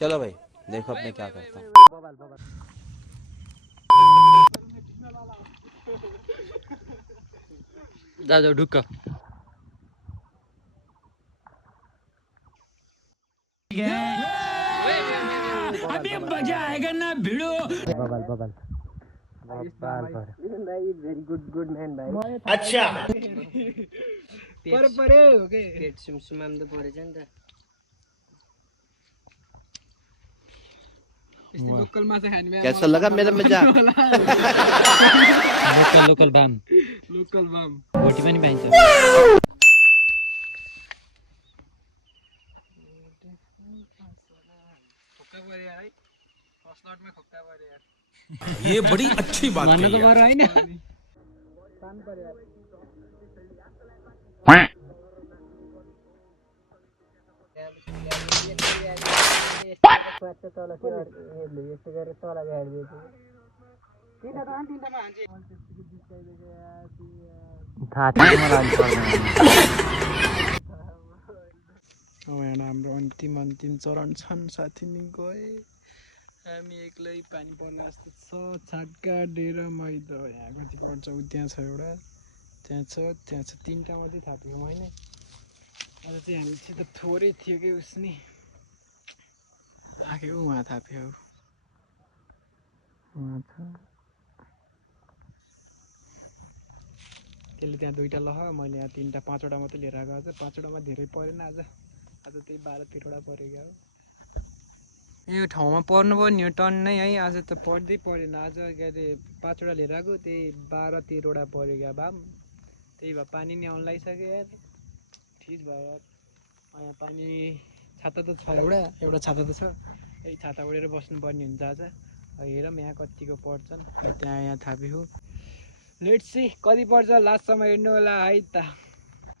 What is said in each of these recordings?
चलो भाई देखो अब मैं क्या करता हूँ। जा जाओ ढुक्क अभी मजा आएगा ना भिड़ो। बबल बबल भेरी गुड मैन भाइ अच्छा परे हो के पेट सुमसुमाम त परेछ नि त यस्तो लोकल माछा खाने बेला कैसा लगा मेरा मजाक? लोकल बाम लोकल बाम भोटी पनि पाइन्छ खोक्का परे है फर्स्ट लटमा खोक्का परे यार ये बड़ी अच्छी बात भन्न त कही पर्यो होइन पान परे यार तल यस्तो गरेर तल गाडिदिएको तिनटामा हान्छे थाहा छैन मलाई यहाँ हाम्रो अन्तिम चरण छन् साथी नि गए हामी एक्लै पानी पर्ने जस्तो छ छाटका डेरा मैदा यहाँ कति पर्छ ऊ त्यहाँ छ एउटा त्यहाँ छ तिनवटा मात्रै थापेको मैले आज चाहिँ हामीसित थोरै थियो कि उसनी आएको उहाँ थाप्यो उहाँ छ त्यसले त्यहाँ दुईवटा लह मैले यहाँ तिनवटा पाँचवटा मात्रै लिएर आएको आज पाँचवटामा धेरै परेन आज त्यही 12-13वटा परेको हो यो ठाउँमा पर्नु भयो नि यो टन नै है आज त पर्दै परेन आज के अरे 5वटा लिएर आएको त्यही 12-13वटा पऱ्यो क्या बाम त्यही भए पानी नि आउनु लागिसक्यो यार ठिक भयो यहाँ पानी छाता त छ एउटा छाता त छ यही छाता उडेर बस्नुपर्ने हुन्छ आज हेरौँ यहाँ कतिको पर्छन् त्यहाँ यहाँ थापेको लेट्स सी कति पर्छ लास्टसम्म हेर्नु होला है त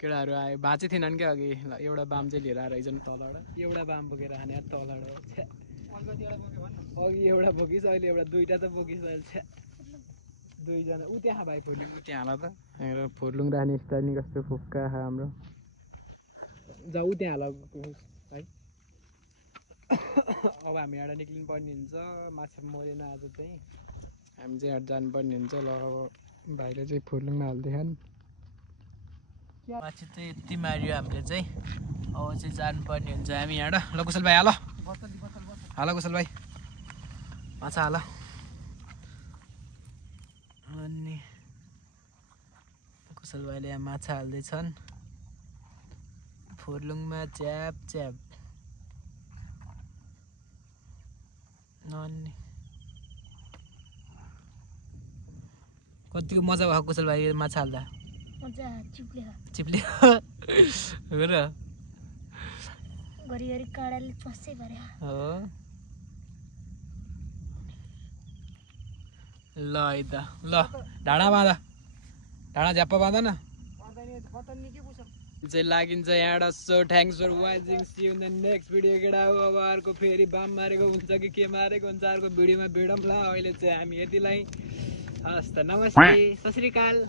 केटाहरू आयो भाँचै थिएनन् क्या अघि एउटा बाम चाहिँ लिएर आएर आइजन् तलबाट एउटा बाम बोकेर खाने यार तलबाट अघि एउटा बोकिस् अहिले एउटा दुईवटा त बोकिस् अहिले दुईजना ऊ त्यहाँ भाइ फुर्लुङ ऊ त्यहाँ हाल त हेर फुर्लुङ राख्ने स्टाइल नि कस्तो फुक्का हाम्रो जाऊ त्यहाँ हाल भाइ अब हामी यहाँ निक्लिनु पर्ने हुन्छ माछा मरेन आज चाहिँ हामी चाहिँ यहाँ जानुपर्ने हुन्छ ल अब भाइले चाहिँ फुर्लुङमा हालिदिएन माछा चाहिँ यति माऱ्यो हामीले चाहिँ अब चाहिँ जानुपर्ने हुन्छ हामी यहाँ ल कुशल भाइ हाल कुशल भाइ माछा हाल अनि कुशल भाइले यहाँ माछा हाल्दैछन् फुर्लुङमा च्याप च्याप अनि कतिको मजा भयो कुशल भाइ माछा हाल्दा चिप्ले हो र घरिघरि काँडाले चस्सै गरे हो ल है त ल ढाडा बाँध ढाडा झ्याप्पा बाँध न चाहिँ लागिन्छ यहाँबाट so thanks for watching see in the next video केटा हो अब अर्को फेरि बाम मारेको हुन्छ कि के मारेको हुन्छ अर्को भिडियोमा भेटौँ ल अहिले चाहिँ हामी यतिलाई हस् त नमस्ते सत श्री अकाल